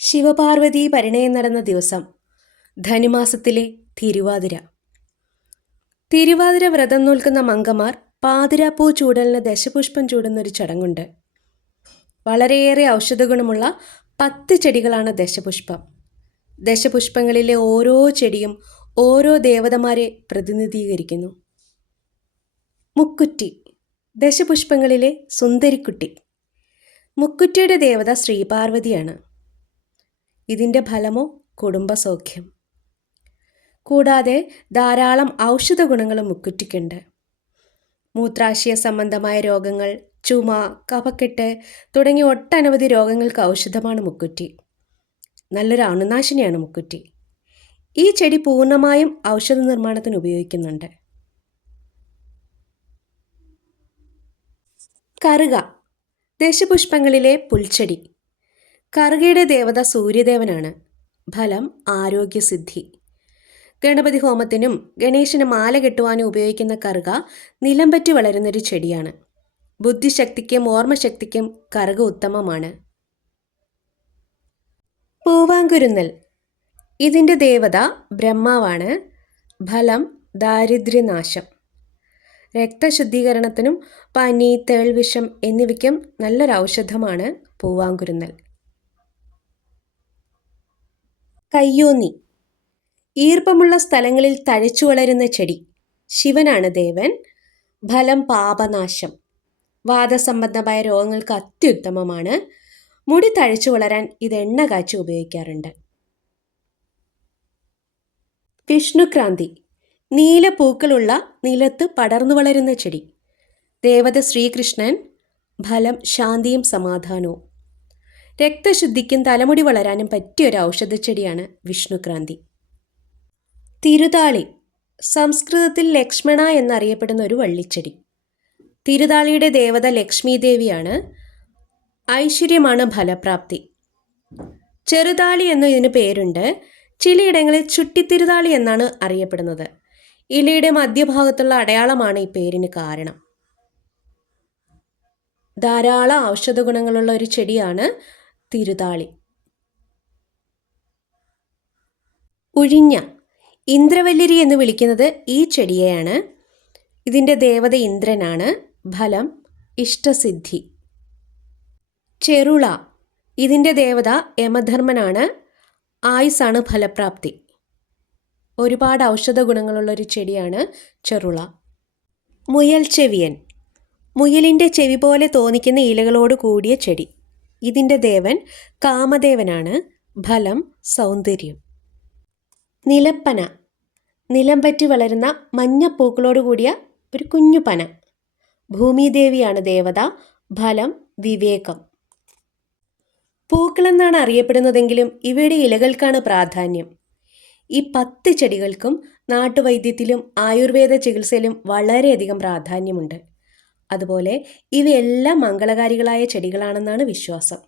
ശിവപാർവതി പരിണയം നടന്ന ദിവസം ധനുമാസത്തിലെ തിരുവാതിര. തിരുവാതിര വ്രതം നോൽക്കുന്ന മങ്കമാർ പാതിരാപ്പൂ ചൂടലിന് ദശപുഷ്പം ചൂടുന്നൊരു ചടങ്ങുണ്ട്. വളരെയേറെ ഔഷധഗുണമുള്ള 10 ചെടികളാണ് ദശപുഷ്പം. ദശപുഷ്പങ്ങളിലെ ഓരോ ചെടിയും ഓരോ ദേവതമാരെ പ്രതിനിധീകരിക്കുന്നു. മുക്കുറ്റി, ദശപുഷ്പങ്ങളിലെ സുന്ദരിക്കുട്ടി. മുക്കുറ്റിയുടെ ദേവത ശ്രീപാർവതിയാണ്. ഇതിൻ്റെ ഫലമോ കുടുംബസൗഖ്യം. കൂടാതെ ധാരാളം ഔഷധ ഗുണങ്ങളും മുക്കുറ്റിക്കുണ്ട്. മൂത്രാശയ സംബന്ധമായ രോഗങ്ങൾ, ചുമ, കഫക്കെട്ട് തുടങ്ങിയ ഒട്ടനവധി രോഗങ്ങൾക്ക് ഔഷധമാണ് മുക്കുറ്റി. നല്ലൊരു അണുനാശിനിയാണ് മുക്കുറ്റി. ഈ ചെടി പൂർണ്ണമായും ഔഷധ നിർമ്മാണത്തിന് ഉപയോഗിക്കുന്നുണ്ട്. കറുക, ദശപുഷ്പങ്ങളിലെ പുൽച്ചെടി. കറുകയുടെ ദേവത സൂര്യദേവനാണ്. ഫലം ആരോഗ്യസിദ്ധി. ഗണപതി ഹോമത്തിനും ഗണേശന് മാല കെട്ടുവാനും ഉപയോഗിക്കുന്ന കറുക നിലംപറ്റി വളരുന്നൊരു ചെടിയാണ്. ബുദ്ധിശക്തിക്കും ഓർമ്മശക്തിക്കും കറുക ഉത്തമമാണ്. പൂവാങ്കുരുന്നൽ, ഇതിൻ്റെ ദേവത ബ്രഹ്മാവാണ്. ഫലം ദാരിദ്ര്യനാശം. രക്തശുദ്ധീകരണത്തിനും പനി, തേൾവിഷം എന്നിവയ്ക്കും നല്ലൊരു ഔഷധമാണ് പൂവാങ്കുരുന്നൽ. കയ്യോന്നി, ഈർപ്പമുള്ള സ്ഥലങ്ങളിൽ തഴച്ചു വളരുന്ന ചെടി. ശിവനാണ് ദേവൻ. ഫലം പാപനാശം. വാദസംബന്ധമായ രോഗങ്ങൾക്ക് അത്യുത്തമമാണ്. മുടി തഴച്ചു വളരാൻ ഇത് എണ്ണ കാച്ചി ഉപയോഗിക്കാറുണ്ട്. വിഷ്ണുക്രാന്തി, നീല പൂക്കളുള്ള നിലത്ത് പടർന്നു വളരുന്ന ചെടി. ദേവത ശ്രീകൃഷ്ണൻ. ഫലം ശാന്തിയും സമാധാനവും. രക്തശുദ്ധിക്കും തലമുടി വളരാനും പറ്റിയൊരു ഔഷധച്ചെടിയാണ് വിഷ്ണുക്രാന്തി. തിരുതാളി, സംസ്കൃതത്തിൽ ലക്ഷ്മണ എന്നറിയപ്പെടുന്ന ഒരു വള്ളിച്ചെടി. തിരുതാളിയുടെ ദേവത ലക്ഷ്മി ദേവിയാണ്. ഐശ്വര്യമാണ് ഫലപ്രാപ്തി. ചെറുതാളി എന്ന ഇതിന് പേരുണ്ട്. ചിലയിടങ്ങളിൽ ചുട്ടിത്തിരുതാളി എന്നാണ് അറിയപ്പെടുന്നത്. ഇലയുടെ മധ്യഭാഗത്തുള്ള അടയാളമാണ് ഈ പേരിന് കാരണം. ധാരാളം ഔഷധ ഗുണങ്ങളുള്ള ഒരു ചെടിയാണ് തിരുതാളി. ഉഴിഞ്ഞ, ഇന്ദ്രവല്ലിരി എന്ന് വിളിക്കുന്നത് ഈ ചെടിയെയാണ്. ഇതിൻ്റെ ദേവത ഇന്ദ്രനാണ്. ഫലം ഇഷ്ടസിദ്ധി. ചെറുള, ഇതിൻ്റെ ദേവത യമധർമ്മനാണ്. ആയുസ്സാണ് ഫലപ്രാപ്തി. ഒരുപാട് ഔഷധ ഗുണങ്ങളുള്ള ഒരു ചെടിയാണ് ചെറുള. മുയൽ ചെവിയൻ, മുയലിൻ്റെ ചെവി പോലെ തോന്നിക്കുന്ന ഇലകളോട് കൂടിയ ചെടി. ഇതിൻ്റെ ദേവൻ കാമദേവനാണ്. ഫലം സൗന്ദര്യം. നിലപ്പന, നിലം പറ്റി വളരുന്ന മഞ്ഞപ്പൂക്കളോട് കൂടിയ ഒരു കുഞ്ഞു പന. ഭൂമിദേവിയാണ് ദേവത. ഫലം വിവേകം. പൂക്കളെന്നാണ് അറിയപ്പെടുന്നതെങ്കിലും ഇവയുടെ ഇലകൾക്കാണ് പ്രാധാന്യം. ഈ 10 ചെടികൾക്കും നാട്ടുവൈദ്യത്തിലും ആയുർവേദ ചികിത്സയിലും വളരെയധികം പ്രാധാന്യമുണ്ട്. അതുപോലെ ഇവയെല്ലാം മംഗളകാരികളായ ചെടികളാണെന്നാണ് വിശ്വാസം.